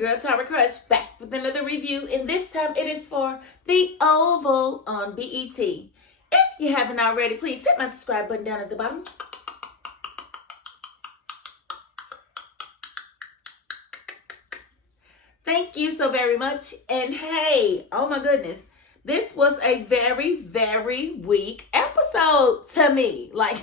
girl Tara Crush back with another review, and this time it is for The Oval on BET. If you haven't already, please hit my subscribe button down at the bottom. Thank you so very much. And hey, oh my goodness, this was a very, very weak episode to me. Like,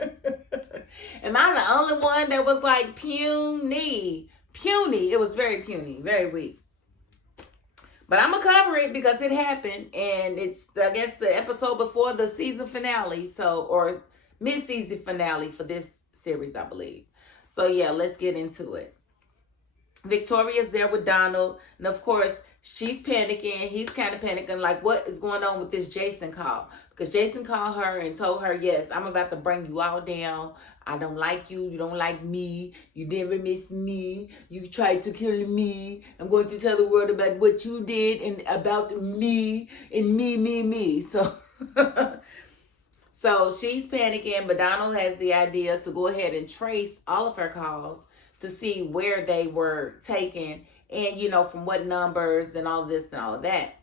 am I the only one that was like puny? It was very puny, very weak. But I'm going to cover it because it happened. And it's, I guess, the episode before the season finale. Or mid-season finale for this series, I believe. So yeah, let's get into it. Victoria's there with Donald. And of course, she's panicking. He's kind of panicking. Like, what is going on with this Jason call? Because Jason called her and told her, yes, I'm about to bring you all down. I don't like you. You don't like me. You never miss me. You tried to kill me. I'm going to tell the world about what you did and about me and me. So, so she's panicking. But Donald has the idea to go ahead and trace all of her calls to see where they were taken and, you know, from what numbers and all this and all of that.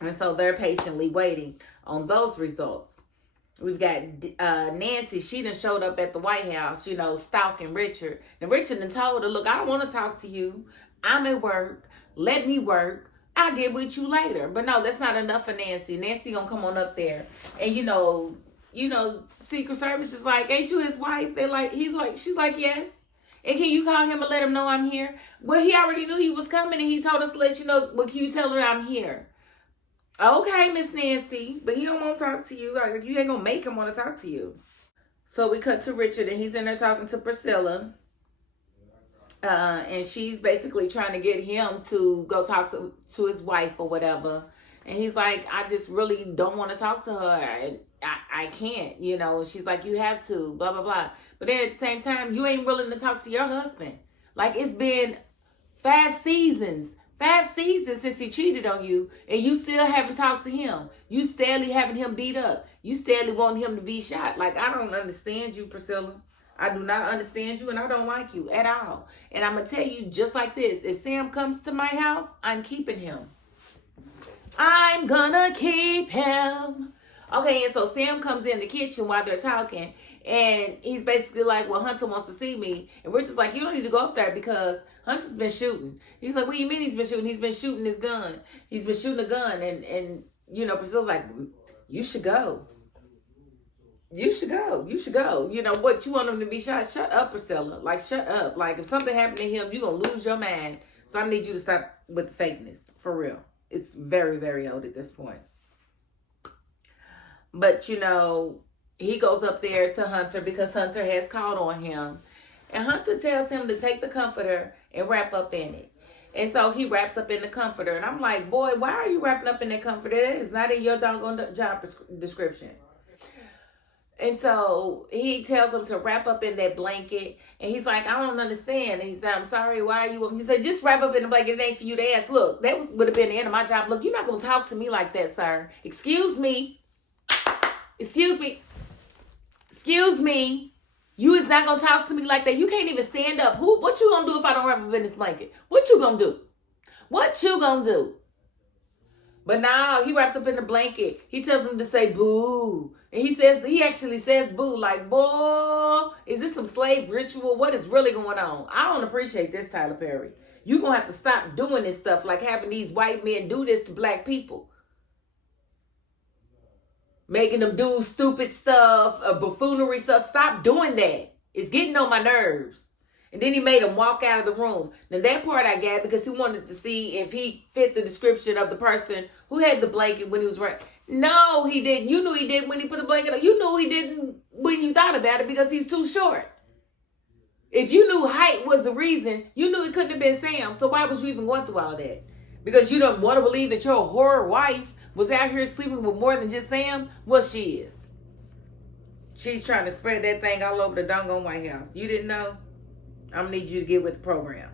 And so they're patiently waiting on those results. We've got Nancy. She done showed up at the White House, you know, stalking Richard. And Richard done told her, look, I don't want to talk to you. I'm at work. Let me work. I'll get with you later. But no, that's not enough for Nancy. Nancy gonna come on up there. And, you know, Secret Service is like, ain't you his wife? She's like, yes. And can you call him and let him know I'm here? Well, he already knew he was coming and he told us to let you know, but can you tell her I'm here? Okay, Miss Nancy, but he don't want to talk to you. Like, you ain't going to make him want to talk to you. So we cut to Richard and he's in there talking to Priscilla. And she's basically trying to get him to go talk to his wife or whatever. And he's like, I just really don't want to talk to her. And I can't, you know. She's like, you have to, blah, blah, blah. But then at the same time, you ain't willing to talk to your husband. Like, it's been 5 seasons since he cheated on you, and you still haven't talked to him. You steadily having him beat up. You steadily want him to be shot. Like, I don't understand you, Priscilla. I do not understand you, and I don't like you at all. And I'm going to tell you just like this. If Sam comes to my house, I'm keeping him. I'm gonna keep him. Okay, and so Sam comes in the kitchen while they're talking, and he's basically like, well, Hunter wants to see me. And Richard's like, you don't need to go up there because Hunter's been shooting. He's like, what do you mean he's been shooting? He's been shooting his gun. He's been shooting a gun. And you know, Priscilla's like, you should go. You should go. You should go. You know, what, you want him to be shot? Shut up, Priscilla. Like, shut up. Like, if something happened to him, you're going to lose your mind. So I need you to stop with the fakeness. For real. It's very, very old at this point. But, you know, he goes up there to Hunter because Hunter has called on him. And Hunter tells him to take the comforter and wrap up in it. And so he wraps up in the comforter. And I'm like, boy, why are you wrapping up in that comforter? That is not in your doggone job description. And so he tells him to wrap up in that blanket. And he's like, I don't understand. And he said, I'm sorry, why are you? He said, just wrap up in the blanket. It ain't for you to ask. Look, that would have been the end of my job. Look, you're not going to talk to me like that, sir. Excuse me. Excuse me. You is not going to talk to me like that. You can't even stand up. What you going to do if I don't wrap up in this blanket? What you going to do? What you going to do? But now he wraps up in the blanket. He tells him to say boo. And he actually says boo. Like, boy, is this some slave ritual? What is really going on? I don't appreciate this, Tyler Perry. You're going to have to stop doing this stuff, like having these white men do this to black people. Making them do stupid stuff, buffoonery stuff. Stop doing that. It's getting on my nerves. And then he made him walk out of the room. Now, that part I got because he wanted to see if he fit the description of the person who had the blanket when he was right. No, he didn't. You knew he did when he put the blanket on. You knew he didn't when you thought about it because he's too short. If you knew height was the reason, you knew it couldn't have been Sam. So why was you even going through all that? Because you don't want to believe that your horror wife was out here sleeping with more than just Sam? Well, she is. She's trying to spread that thing all over the doggone White House. You didn't know? I'm going to need you to get with the program.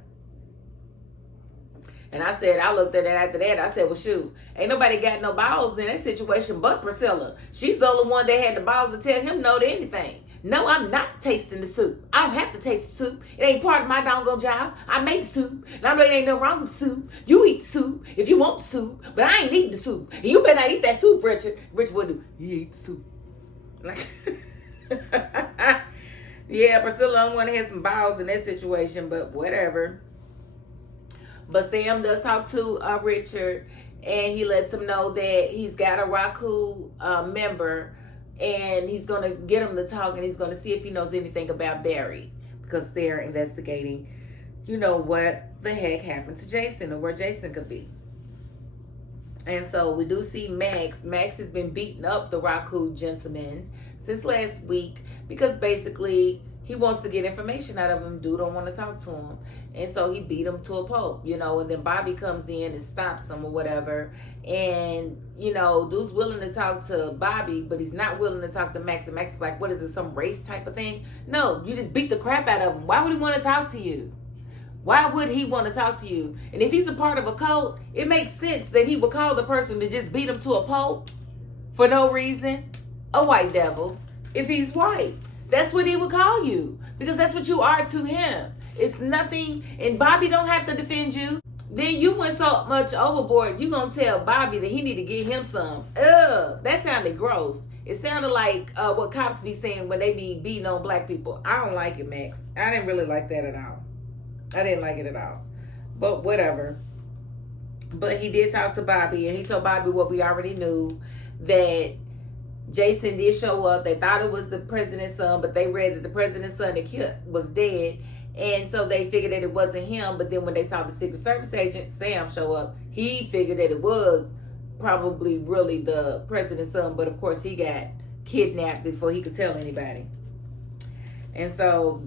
And I looked at it after that. I said, well, shoot, ain't nobody got no balls in that situation but Priscilla. She's the only one that had the balls to tell him no to anything. No, I'm not tasting the soup. I don't have to taste the soup. It ain't part of my doggone job. I make the soup. And I know it ain't nothing wrong with the soup. You eat the soup if you want the soup, but I ain't eating the soup. And you better not eat that soup, Richard. Richard would do. He ate the soup. Like, yeah, Priscilla only one that had some balls in that situation, but whatever. But Sam does talk to Richard, and he lets him know that he's got a Raku member, and he's going to get him to talk, and he's going to see if he knows anything about Barry, because they're investigating, what the heck happened to Jason, or where Jason could be. And so we do see Max. Max has been beating up the Raku gentleman since last week, because basically he wants to get information out of him. Dude don't want to talk to him. And so he beat him to a pulp, and then Bobby comes in and stops him or whatever. And, dude's willing to talk to Bobby, but he's not willing to talk to Max. And Max is like, what is it, some race type of thing? No, you just beat the crap out of him. Why would he want to talk to you? Why would he want to talk to you? And if he's a part of a cult, it makes sense that he would call the person to just beat him to a pulp for no reason. A white devil. If he's white, that's what he would call you, because that's what you are to him. It's nothing, and Bobby don't have to defend you. Then you went so much overboard, you gonna tell Bobby that he need to get him some. That sounded gross. It sounded like what cops be saying when they be beating on black people. I don't like it, Max. I didn't really like that at all. I didn't like it at all. But whatever. But he did talk to Bobby, and he told Bobby what we already knew, that Jason did show up. They thought it was the president's son, but they read that the president's son was dead. And so they figured that it wasn't him. But then when they saw the Secret Service agent, Sam, show up, he figured that it was probably really the president's son. But of course, he got kidnapped before he could tell anybody. And so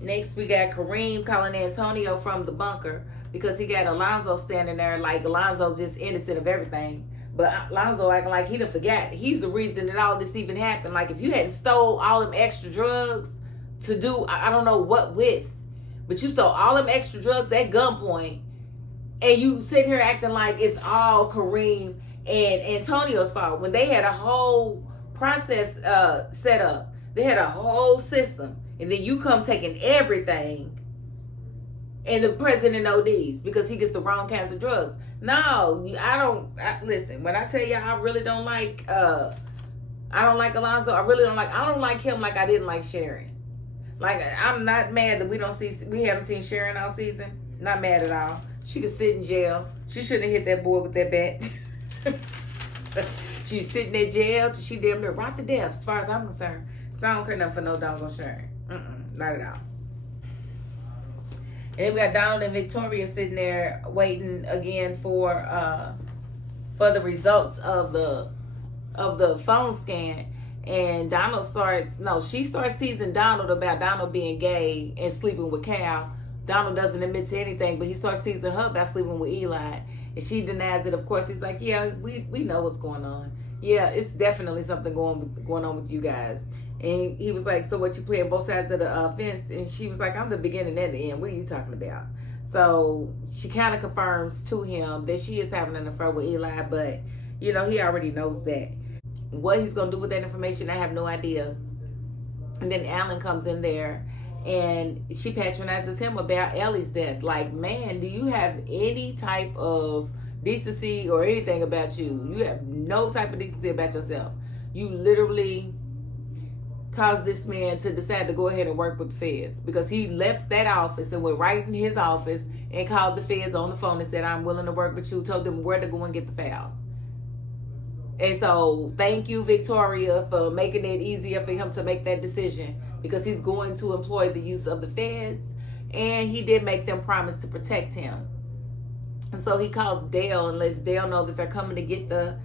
next we got Kareem calling Antonio from the bunker, because he got Alonzo standing there like Alonzo's just innocent of everything. But Alonzo acting like he done forgot. He's the reason that all this even happened. Like, if you hadn't stole all them extra drugs to do, I don't know what with, but you stole all them extra drugs at gunpoint, and you sitting here acting like it's all Kareem and Antonio's fault, when they had a whole process set up. They had a whole system. And then you come taking everything, and the president ODs because he gets the wrong kinds of drugs. No, listen, when I tell you I really don't like, I don't like Alonzo. I don't like him like I didn't like Sharon. Like, I'm not mad that we haven't seen Sharon all season. Not mad at all. She could sit in jail. She shouldn't have hit that boy with that bat. She's sitting in jail till she damn near rot to death, as far as I'm concerned. So I don't care nothing for no doggone Sharon. Not at all. And then we got Donald and Victoria sitting there waiting again for the results of the phone scan. And she starts teasing Donald about Donald being gay and sleeping with Cal. Donald doesn't admit to anything, but he starts teasing her about sleeping with Eli. And she denies it. Of course, he's like, yeah, we know what's going on. Yeah, it's definitely something going on with you guys. And he was like, so what, you playing both sides of the fence? And she was like, I'm the beginning and the end. What are you talking about? So she kind of confirms to him that she is having an affair with Eli, but, he already knows that. What he's going to do with that information, I have no idea. And then Alan comes in there, and she patronizes him about Ellie's death. Like, man, do you have any type of decency or anything about you? You have no type of decency about yourself. You literally caused this man to decide to go ahead and work with the feds, because he left that office and went right in his office and called the feds on the phone and said, I'm willing to work with you, told them where to go and get the files. And so thank you, Victoria, for making it easier for him to make that decision, because he's going to employ the use of the feds, and he did make them promise to protect him. And so he calls Dale and lets Dale know that they're coming to get the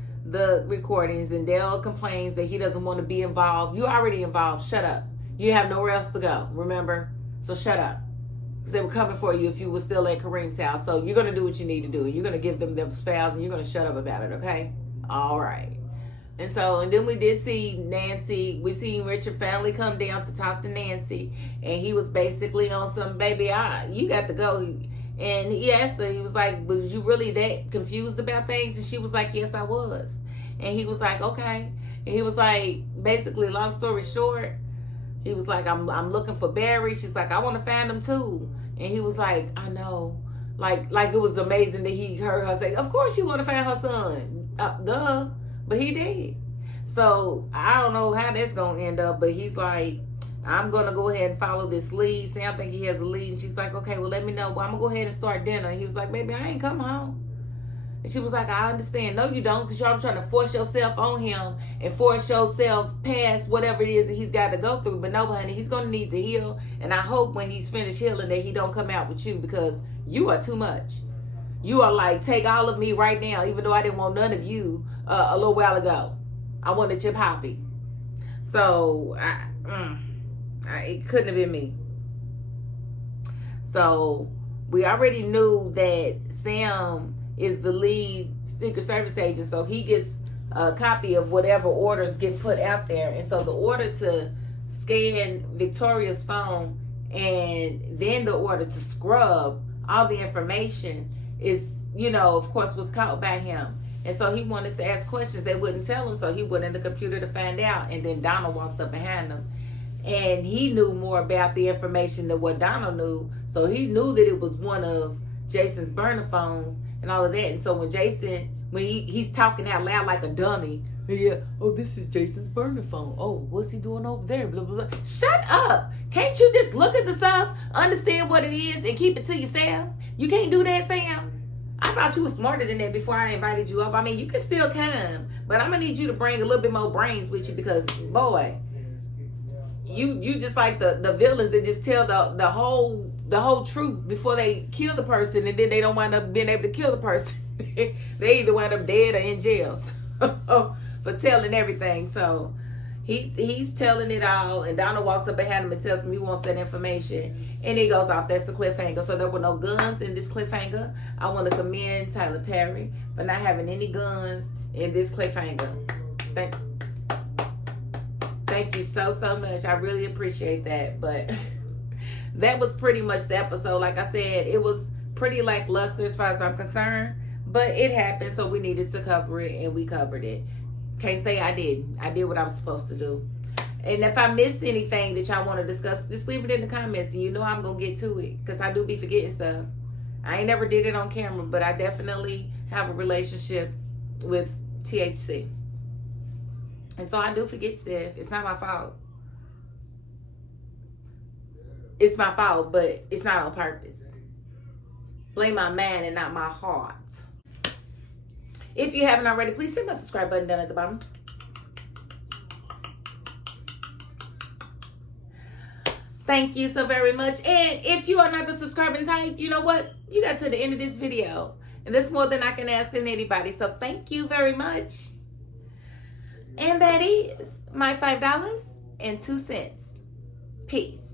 recordings, and Dale complains that he doesn't want to be involved. You already involved. Shut up. You have nowhere else to go, remember? So shut up. Because they were coming for you if you were still at Kareem's house. So you're going to do what you need to do. You're going to give them those files, and you're going to shut up about it, okay? All right. And then we did see Nancy. We seen Richard finally come down to talk to Nancy. And he was basically on some, baby, you got to go. And he asked her, he was like, was you really that confused about things? And she was like, yes, I was. And he was like, okay. And he was like, basically, long story short, He was like, I'm looking for Barry. She's like, I want to find him too. And he was like, I know. Like it was amazing that he heard her say, of course you want to find her son. Duh. But he did. So I don't know how that's going to end up. But he's like, I'm going to go ahead and follow this lead. Sam think he has a lead. And she's like, okay, well, let me know. Well, I'm going to go ahead and start dinner. He was like, baby, I ain't coming home. And she was like, I understand. No, you don't, because y'all trying to force yourself on him and force yourself past whatever it is that he's got to go through. But no, honey, he's going to need to heal. And I hope when he's finished healing that he don't come out with you, because you are too much. You are like, take all of me right now, even though I didn't want none of you a little while ago. I wanted Chip Hoppy. So, it couldn't have been me. So, we already knew that Sam is the lead Secret Service agent, so he gets a copy of whatever orders get put out there. And so the order to scan Victoria's phone and then the order to scrub all the information is, of course, was caught by him. And so he wanted to ask questions. They wouldn't tell him, so he went in the computer to find out. And then Donald walked up behind him. And he knew more about the information than what Donald knew. So he knew that it was one of Jason's burner phones and all of that. And so when Jason, when he's talking out loud like a dummy, yeah, oh, this is Jason's burner phone. Oh, what's he doing over there? Blah, blah, blah. Shut up. Can't you just look at the stuff, understand what it is, and keep it to yourself? You can't do that, Sam. I thought you were smarter than that before I invited you up. I mean, you can still come, but I'm going to need you to bring a little bit more brains with you, because, boy, you just like the villains that just tell the whole truth before they kill the person, and then they don't wind up being able to kill the person. They either wind up dead or in jail for telling everything. So he's telling it all, and Donald walks up behind him and tells him he wants that information, and he goes off. That's the cliffhanger. So there were no guns in this cliffhanger. I want to commend Tyler Perry for not having any guns in this cliffhanger. Thank you so much. I really appreciate that. But that was pretty much the episode. Like I said, it was pretty lackluster as far as I'm concerned, but it happened, so we needed to cover it, and we covered it. Can't say I didn't. I did what I was supposed to do. And if I missed anything that y'all want to discuss, just leave it in the comments, and I'm going to get to it, because I do be forgetting stuff. I ain't never did it on camera, but I definitely have a relationship with THC. And so I do forget stuff. It's not my fault. It's my fault, but it's not on purpose. Blame my mind and not my heart. If you haven't already, please hit my subscribe button down at the bottom. Thank you so very much. And if you are not the subscribing type, you know what? You got to the end of this video. And that's more than I can ask of anybody. So thank you very much. And that is my $5.02. Peace.